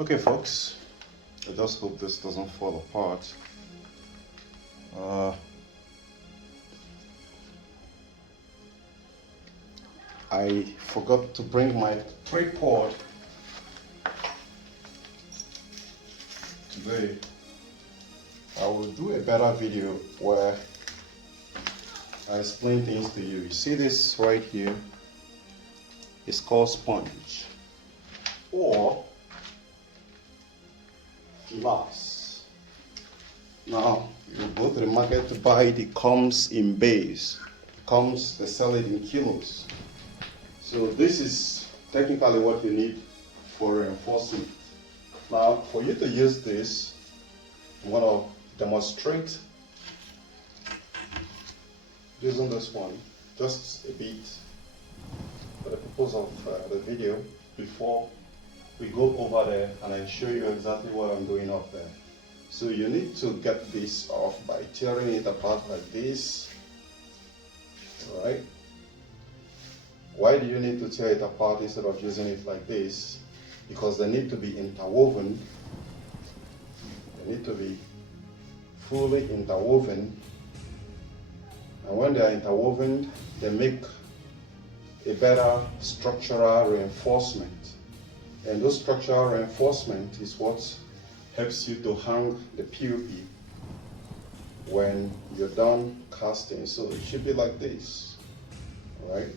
Okay folks, I just hope this doesn't fall apart. I forgot to bring my tripod today. I will do a better video where I explain things to you. You see this right here? It's called sponge or floss. Now you go to the market to buy it. It comes in bags. They sell it in kilos. So this is technically what you need for reinforcement. Now for you to use this, I'm going to demonstrate using this one just a bit for the purpose of the video before we go over there, and I show you exactly what I'm doing up there. So you need to get this off by tearing it apart like this. Alright. Why do you need to tear it apart instead of using it like this? Because they need to be interwoven. They need to be fully interwoven. And when they are interwoven, they make a better structural reinforcement. And those structural reinforcement is what helps you to hang the POP when you're done casting. So it should be like this, alright?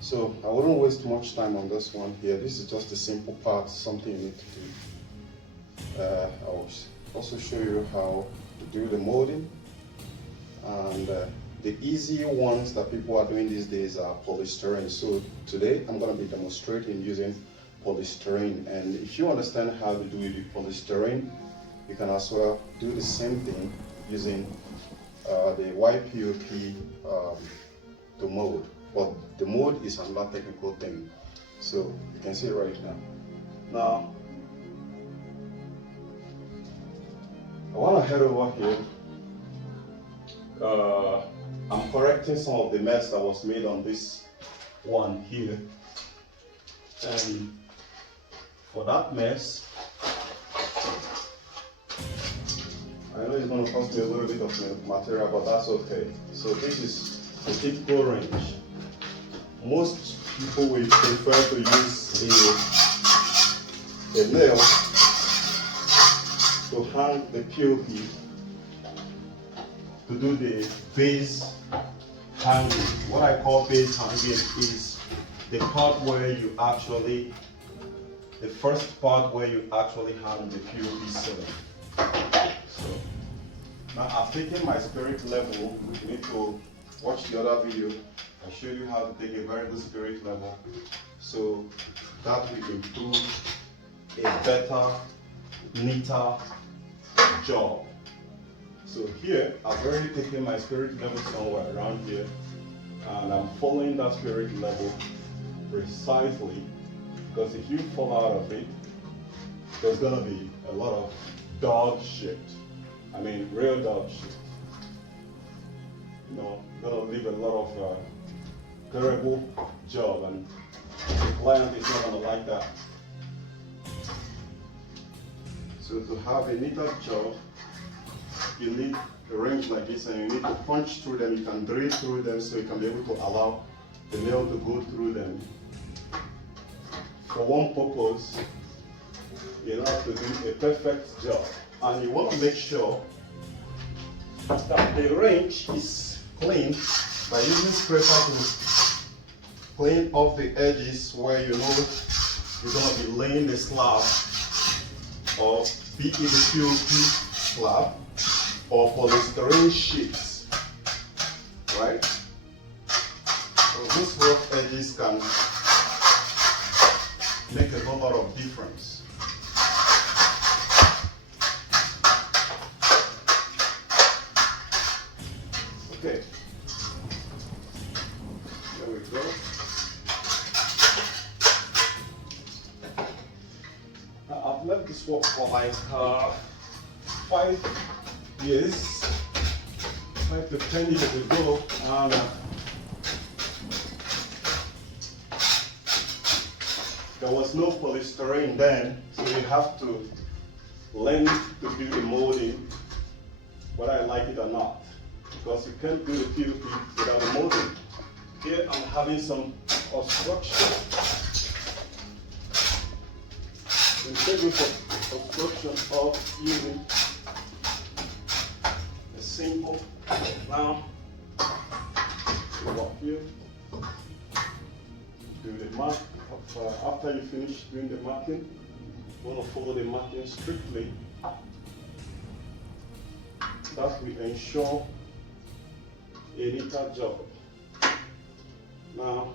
So I wouldn't waste much time on this one here. This is just a simple part, something you need to do. I will also show you how to do the molding. And the easy ones that people are doing these days are polystyrene. So today I'm going to be demonstrating using polystyrene. And if you understand how to do it with polystyrene, you can as well do the same thing using the YPOP to mold. But the mold is another technical thing. So you can see it right now. Now, I want to head over here. I'm correcting some of the mess that was made on this one here. And for that mess, I know it's going to cost me a little bit of material, but that's okay. So this is the typical range. Most people will prefer to use a nail to hang the POP, to do the base hanging. What I call base hanging is the part where you actually, the first part where you actually hang the POP ceiling. So now I've taken my spirit level. You need to watch the other video. I show you how to take a very good spirit level, so that will improve a better, neater job. So here, I've already taken my spirit level somewhere around here, and I'm following that spirit level precisely, because if you fall out of it, there's going to be a lot of dog shit. I mean, real dog shit. You know, you're going to leave a lot of terrible job, and the client is not going to like that. So to have a neater job, you need a range like this, and you need to punch through them. You can drill through them, so you can be able to allow the nail to go through them. For one purpose, you have to do a perfect job, and you want to make sure that the range is clean by using scraper to clean off the edges where you know you're going to be laying the slab, or be it the POP slab or polystyrene sheets, right? So these rough edges can make a whole lot of difference. Okay, there we go. Now, I've left this work for like 5 years, 5 to 10 years ago, and There was no polystyrene then, so you have to learn to do the molding, whether I like it or not, because you can't do the POP without the molding. Here I'm having some obstruction. Instead of obstruction of using a simple, now go up here, do the mark. After you finish doing the marking, you want to follow the marking strictly. That will ensure a neater job. Now,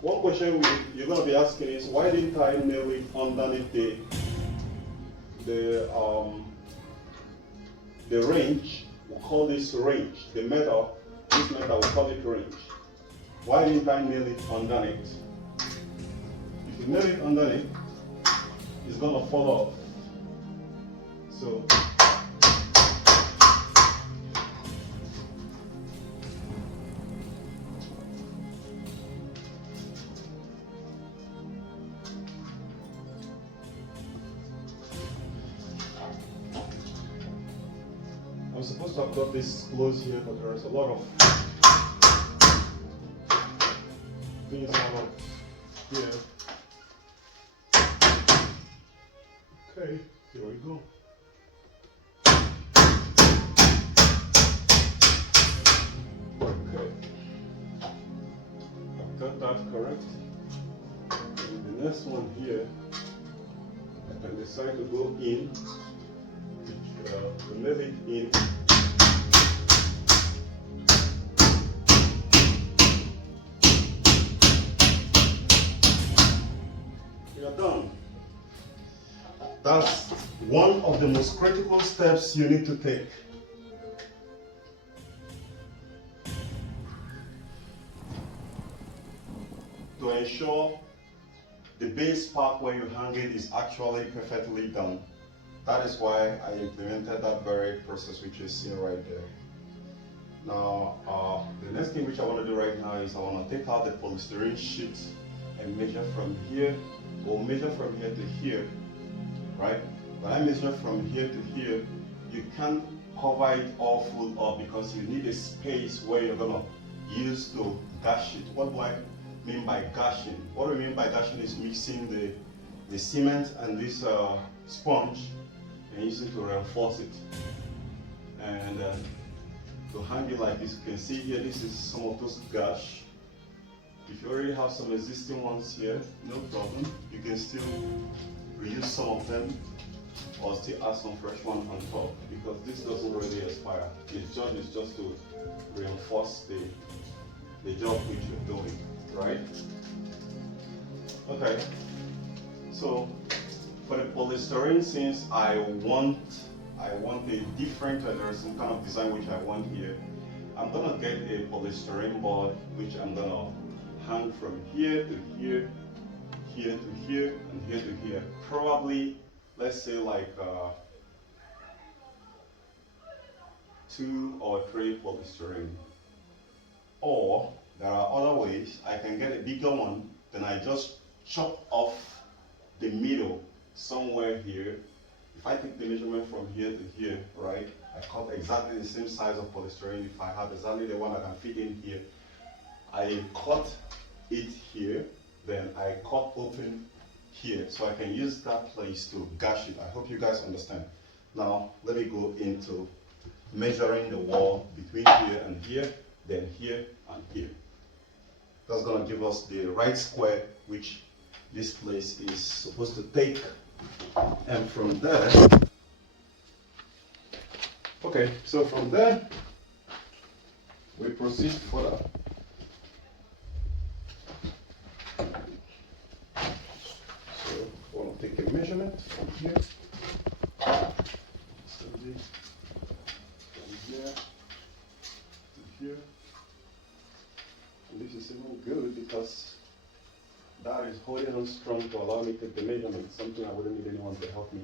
one question you're going to be asking is, why didn't I nail it underneath the range? We'll call this range. The metal, this metal, we'll call it range. Why didn't I nail it underneath? If you nail it underneath, it's going to fall off. So, I'm supposed to have got this close here, but there's a lot of things out here. Okay, here we go. Okay, I've got that correct. And the next one here, I can decide to go in, to nail it in. You're done. That's one of the most critical steps you need to take. To ensure the base part where you hang it is actually perfectly done. That is why I implemented that very process which is seen right there. Now, the next thing which I want to do right now is I want to take out the polystyrene sheet and measure from here, or measure from here to here, right? When I measure from here to here, you can't cover it all full up because you need a space where you're gonna use to gash it. What do I mean by gashing? What we mean by gashing is mixing the cement and this sponge and using it to reinforce it. And to hang it like this, you can see here, this is some of those gash. If you already have some existing ones here, no problem. You can still reuse some of them or still add some fresh one on top, because this doesn't really expire. Its job is just to reinforce the job which you're doing, right? Okay, so for the polystyrene, since I want a different, there's some kind of design which I want here, I'm gonna get a polystyrene board which I'm gonna hang from here to here, here to here, and here to here. Probably, let's say like 2 or 3 polystyrene. Or there are other ways. I can get a bigger one, then I just chop off the middle somewhere here. If I take the measurement from here to here, right, I cut exactly the same size of polystyrene. If I have exactly the one that can fit in here, I cut it here, then I cut open here, so I can use that place to gash it. I hope you guys understand. Now let me go into measuring the wall between here and here, then here and here. That's going to give us the right square which this place is supposed to take. And from there, okay, so from there we proceed further. So I want to take a measurement from here, so this, from here to here. And this is even good because that is holding on strong to allow me to take the measurement, something I wouldn't need anyone to help me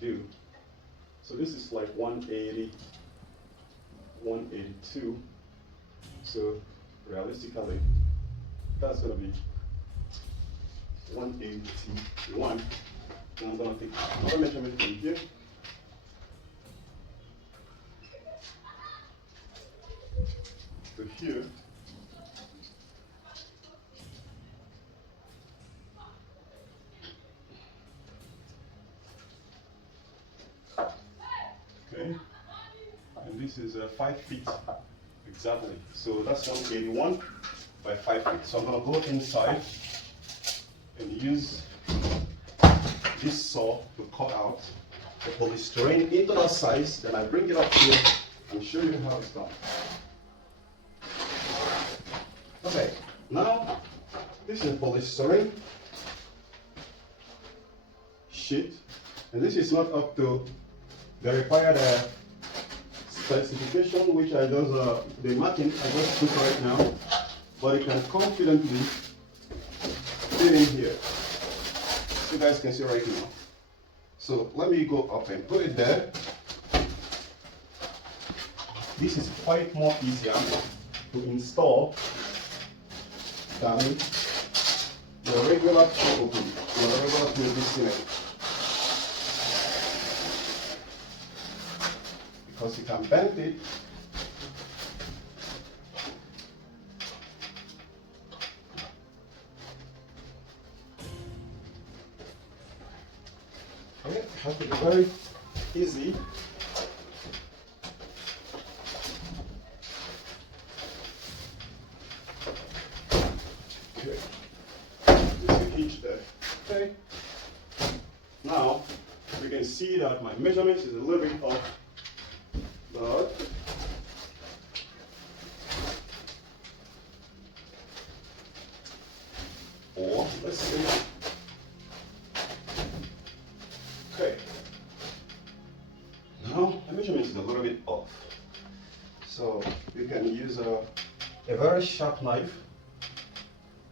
do. So this is like 180, 182. So realistically, that's going to be 181. And I'm going to take another measurement from here. To here. Okay, and this is 5 feet exactly. So that's 181 by 5 feet. So I'm going to go inside and use this saw to cut out the polystyrene into that size. Then I bring it up here and show you how it's done. Okay, now this is polystyrene sheet, and this is not up to the required specification, which I just the marking I just put right now, but you can confidently fit in here. So you guys can see right now. So let me go up and put it there. This is quite more easier to install than the regular POP, the regular POP cement. Because you can bend it okay, it has to be very easy. Okay, there's a hinge there. Okay, now we can see that my measurement is a little bit off. But or let's see. Okay. Now the measurement is a little bit off. So you can use a very sharp knife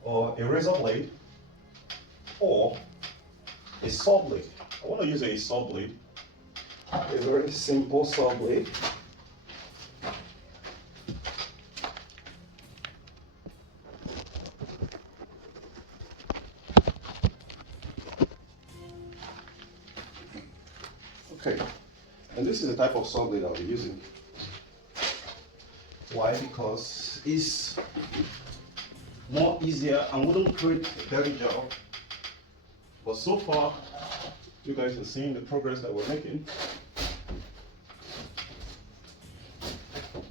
or a razor blade or a saw blade. I want to use a saw blade. A very simple saw blade. Okay, and this is the type of saw blade I'll be using. Why? Because it's more easier and wouldn't create a dirty job. But so far, you guys are seeing the progress that we're making.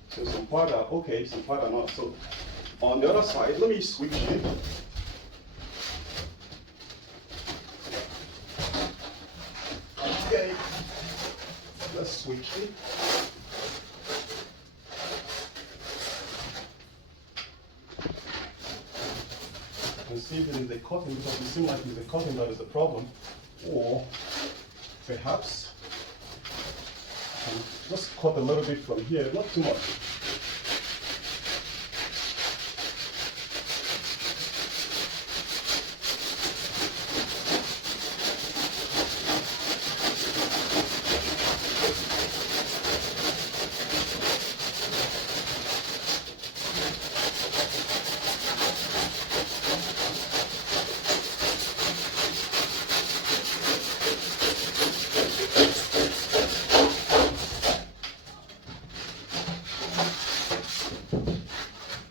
So some part are okay, some part are not. So on the other side, let me switch it. Okay, let's switch it. And see if it is the cutting, because it seems like it's the cutting that is the problem. Or perhaps just cut a little bit from here, not too much.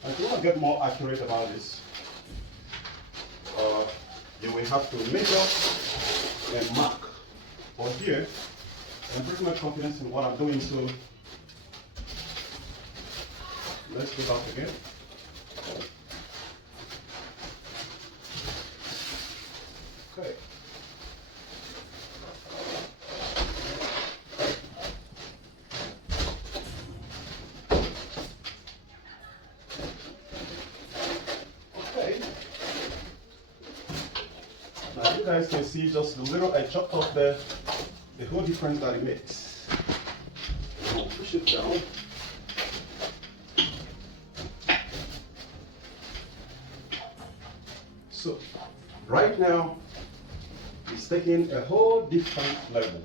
If you want to get more accurate about this, you will have to measure and mark. But here, I'm pretty much confident in what I'm doing, so let's go back again. Okay. Now you guys can see just the little I chopped off the whole difference that it makes. I'll push it down. So right now it's taking a whole different level.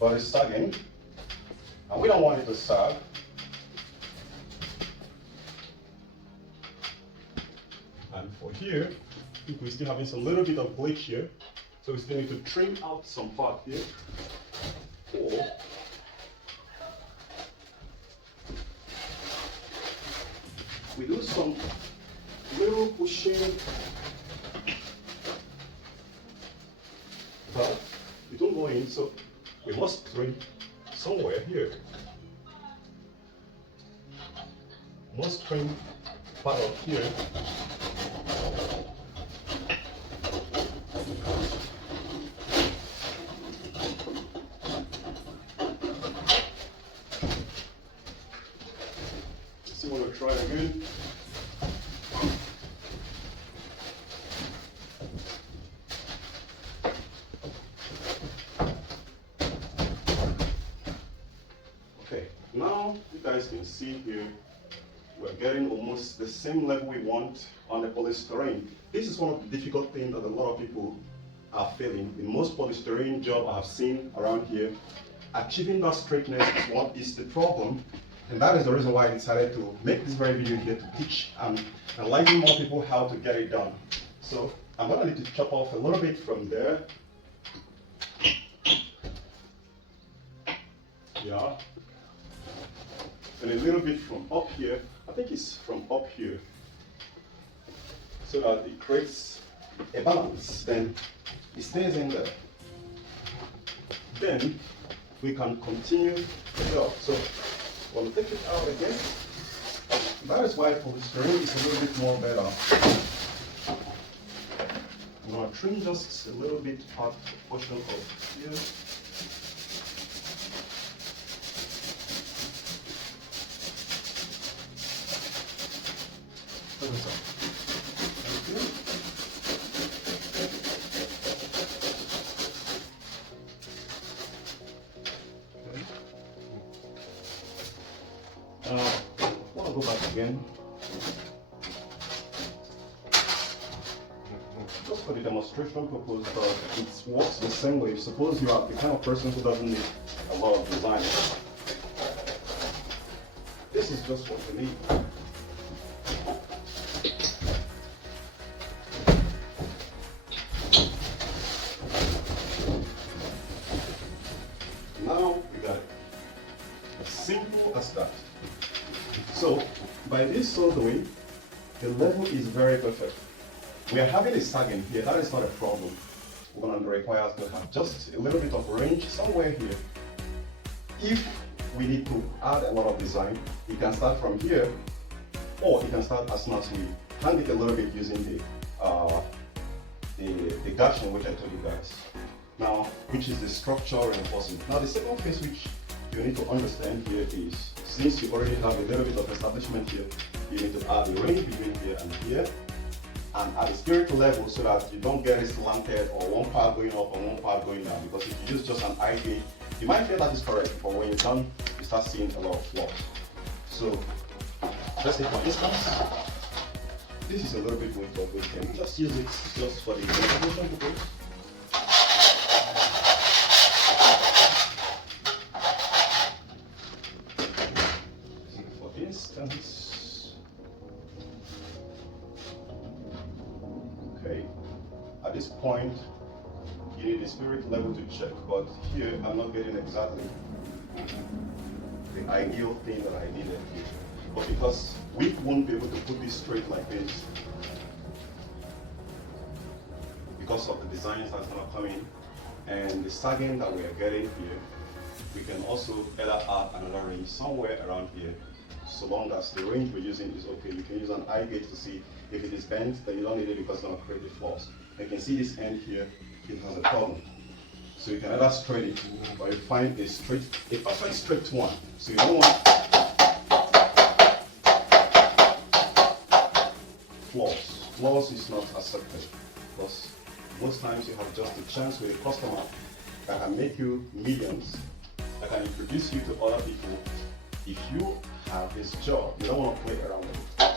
But it's sagging, and we don't want it to sag. And for here, I think we're still having some little bit of glitch here. So we still need to trim out some part here. Or we do some little pushing, but we don't go in, so we must trim somewhere here. Must trim part of here. So we'll try again. Okay, now you guys can see here we're getting almost the same level we want on the polystyrene. This is one of the difficult things that a lot of people are feeling. In most polystyrene job I have seen around here, achieving that straightness is what is the problem. And that is the reason why I decided to make this very video here to teach and enlighten more people how to get it done. So I'm going to need to chop off a little bit from there. Yeah. And a little bit from up here. I think it's from up here. So that it creates a balance. Then it stays in there. Then we can continue the job. So we'll take it out again. That is why polystyrene is a little bit more better. I'm going to trim just a little bit part portion of here. I'll go back again. Just for the demonstration purpose, it works the same way. Suppose you are the kind of person who doesn't need a lot of design. This is just what you need. Now you got it. As simple as that. So by this so doing, the level is very perfect. We are having a sagging here, that is not a problem. We're going to require us to have just a little bit of range somewhere here. If we need to add a lot of design, you can start from here, or you can start as soon as we hang it a little bit using the gashing which I told you guys. Now, which is the structural reinforcement. Now the second phase which you need to understand here is, since you already have a little bit of establishment here, you need to add a range between here and here, and at the spirit level so that you don't get it slanted or one part going up and one part going down, because if you use just an eye gauge, you might feel that is correct, but when you're done, you start seeing a lot of flaws. So, let's say for instance, this is a little bit weight of this thing. Just use it just for the demonstration purpose. For instance, okay, at this point, you need the spirit level to check, but here I'm not getting exactly the ideal thing that I needed here. But because we won't be able to put this straight like this, because of the designs that's going to come in, and the sagging that we are getting here, we can also either add another range somewhere around here, so long as the range we're using is okay. You can use an eye gauge to see if it is bent, then you don't need it because it's going to create the flaws. You can see this end here, it has a problem. So you can either straight it, or you find a perfect straight one. So you don't want flaws. Flaws is not accepted, because most times you have just a chance with a customer that can make you millions, that can introduce you to other people. If you have this job, you don't want to play around with it.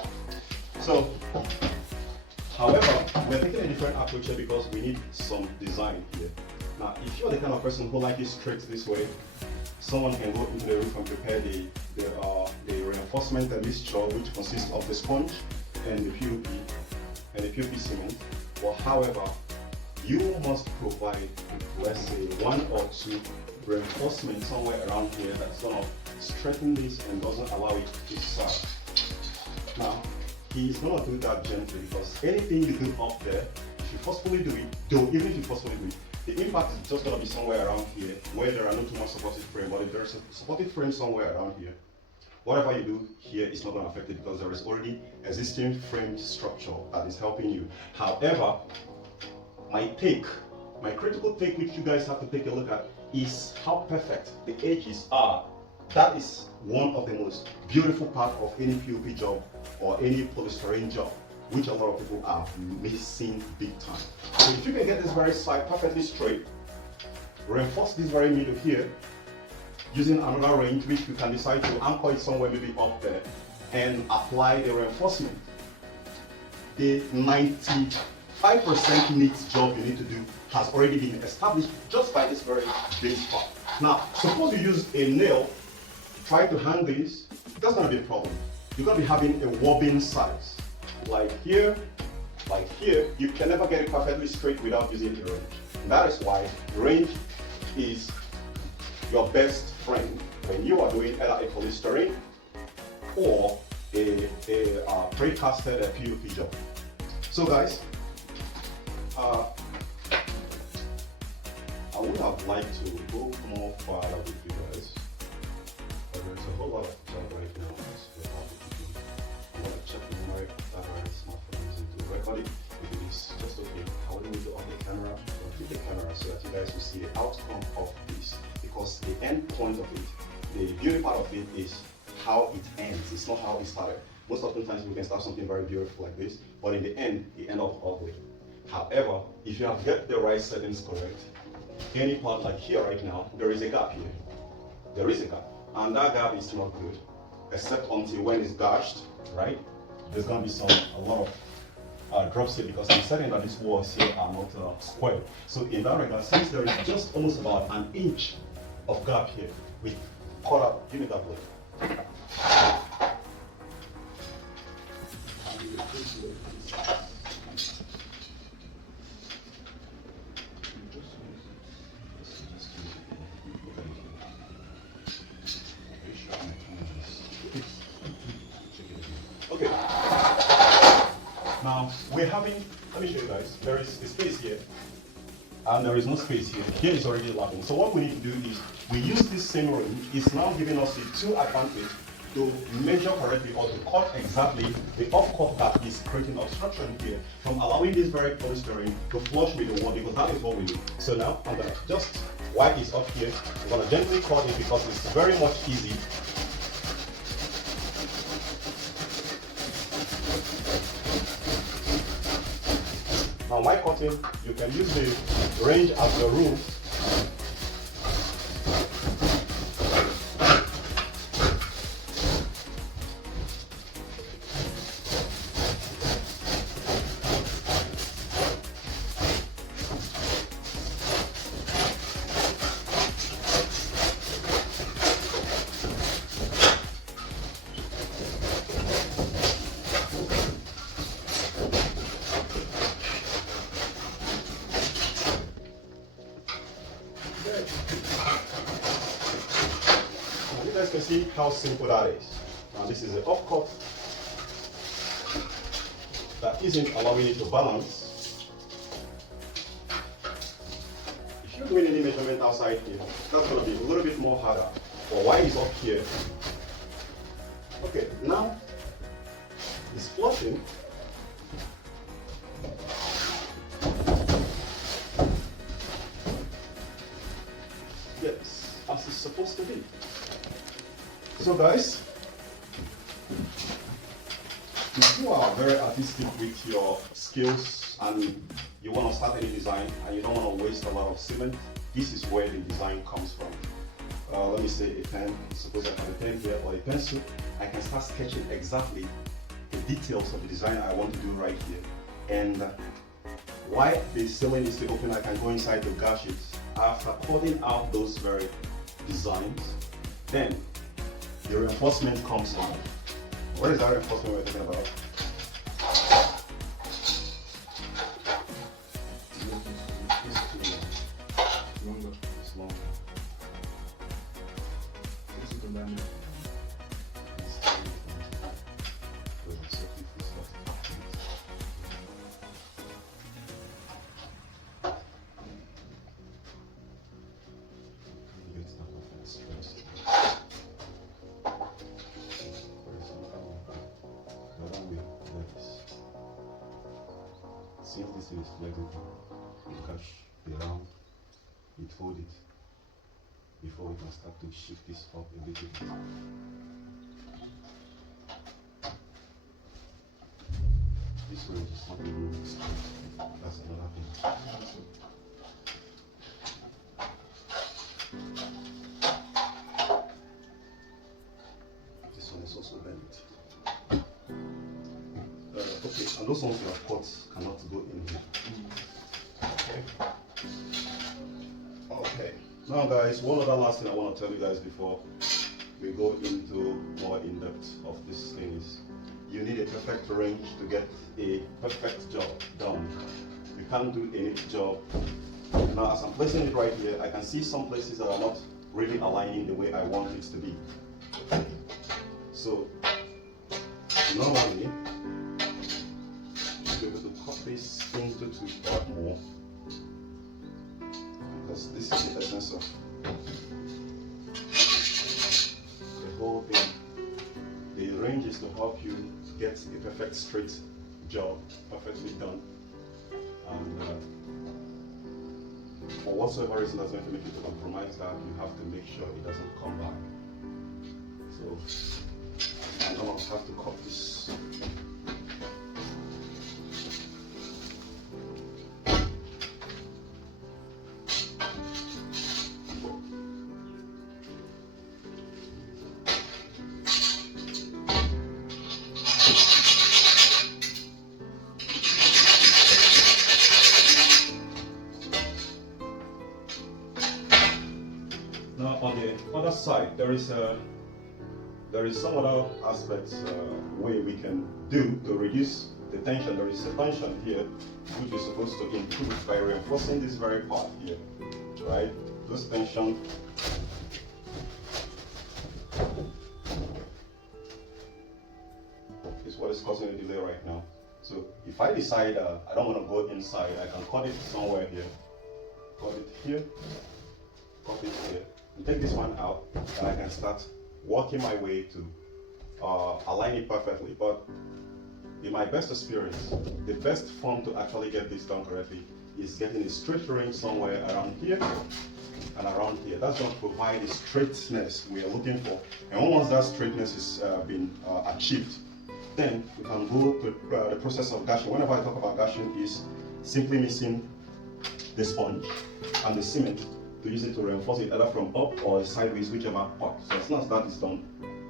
So, however, we're taking a different approach here because we need some design here. Now, if you're the kind of person who likes it straight this way, someone can go into the roof and prepare the reinforcement and mixture, which consists of the sponge and the POP, and a POP cement. But however, you must provide, let's say, 1 or 2 reinforcements somewhere around here that's gonna strengthen this and doesn't allow it to sag. Now, he's gonna do that gently because anything you do up there, if you forcefully do it, though even if you forcefully do it, the impact is just gonna be somewhere around here where there are not too much supportive frame, but if there's a supportive frame somewhere around here, whatever you do here is not gonna affect it because there is already existing frame structure that is helping you. However, my critical take which you guys have to take a look at is how perfect the edges are. That is one of the most beautiful part of any POP job or any polystyrene job, which a lot of people are missing big time. So if you can get this very side perfectly straight, reinforce this very middle here, using another range which you can decide to anchor it somewhere maybe up there and apply the reinforcement. The 95% neat job you need to do has already been established just by this very base part. Now, suppose you use a nail, try to hang this, that's going to be a problem. You're going to be having a wobbling size. Like here, you can never get it perfectly straight without using a range. And that is why range is your best friend when you are doing either a polystyrene or a pre-casted POP job. So guys, I would have liked to go more further with you guys, but there's a whole lot of job right now. I'm going to check the mic that my smartphone is using to record it. If it is just okay, I will need to on the camera, or keep the camera so that you guys will see the outcome of this. Because the end point of it, the beauty part of it is how it ends. It's not how it started. Most often times we can start something very beautiful like this, but in the end, it ends up ugly. However, if you have get the right settings correct, any part like here right now, there is a gap here. There is a gap, and that gap is not good, except until when it's dashed, right? There's gonna be a lot of drops here because I'm setting that these walls here are not square. So in that regard, since there is just almost about an inch of gap here, we cut out, give me that blade. Okay. Now we're having, let me show you guys, there is a space here and there is no space here. Here is already lapping. So what we need to do is we use this same range. It's now giving us the 2 advantage to measure correctly or to cut exactly the off cut that is creating obstruction here from allowing this very polystyrene to flush with the wall, because that is what we do. So now I'm gonna just wipe this up here. I'm gonna gently cut it because it's very much easy. Now my cutting, you can use the range as your rule. You guys can see how simple that is. Now this is the off cut that isn't allowing it to balance. If you're doing any measurement outside here, that's going to be a little bit more harder. But why is up here? Okay, now it's flushing. Yes, as it's supposed to be. So guys, if you are very artistic with your skills and you want to start any design and you don't want to waste a lot of cement, this is where the design comes from. Let me say a pen, suppose I have a pen here or a pencil, I can start sketching exactly the details of the design I want to do right here. And while the ceiling is still open, I can go inside to gash it. After cutting out those very designs, then the reinforcement comes on. What is that reinforcement we're talking about? since this thing is flexible, you catch the round, you fold it before we can start to shift this up a little bit. This way is not even straight. That's another thing. This one is also bent. Okay, and those ones you have cut cannot go in here. Okay. Okay. Now guys, one other last thing I want to tell you guys before we go into more in depth of this thing is you need a perfect range to get a perfect job done. You can't do any job. Now as I'm placing it right here, I can see some places that are not really aligning the way I want it to be. So normally you'll be able to cut this into 2 parts more, because this is the essence of the whole thing. The range is to help you get a perfect straight job, perfectly done. And for whatsoever reason that's going to make you to compromise that, you have to make sure it doesn't come back. So I now have to cut this. Now on the other side, there is some other aspects way we can do to reduce the tension. There is a tension here which is supposed to improve by reinforcing this very part here, right? This tension is what is causing the delay right now. So if I decide I don't want to go inside, I can cut it somewhere here, cut it here, cut it here, and take this one out, and I can start working my way to align it perfectly. But in my best experience, the best form to actually get this done correctly is getting a straight range somewhere around here and around here. That's going to provide the straightness we are looking for. And once that straightness is been achieved, then we can go to the process of gashing. Whenever I talk about gashing, is simply mixing the sponge and the cement to use it to reinforce it either from up or sideways, whichever part. So as soon as that is done,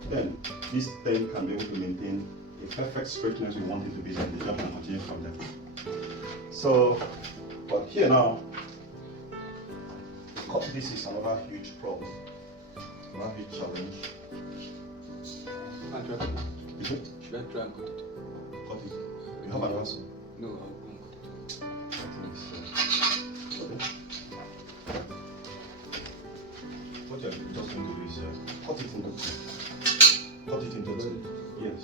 then this thing can be able to maintain a perfect straightness we want it to be, and the job can continue from there. So, but here now, cut this is another huge problem, another huge challenge. Should I try and cut it? Cut it. You have an answer? No, I won't cut it. Okay. What you're just going to do is cut it into two. Cut it into two. Yes.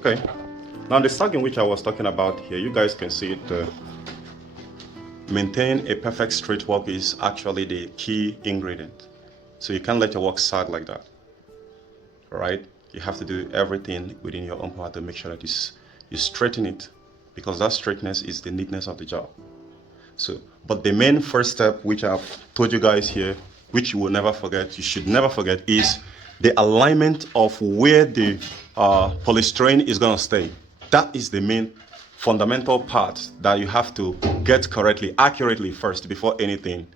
Okay. Now the sagging which I was talking about here, you guys can see it. Maintain a perfect straight work is actually the key ingredient. So you can't let your work sag like that. All right? You have to do everything within your own power to make sure that you straighten it, because that straightness is the neatness of the job. So, but the main first step, which I've told you guys here, which you will never forget, you should never forget, is the alignment of where the polystyrene is going to stay. That is the main fundamental part that you have to get correctly, accurately first before anything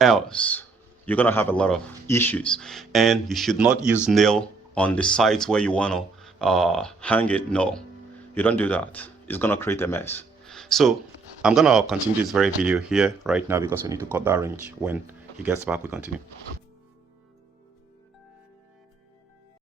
else. You're going to have a lot of issues, and you should not use nail on the sides where you want to hang it. No, you don't do that. It's going to create a mess. So I'm going to continue this very video here right now because we need to cut that range. When he gets back, we continue.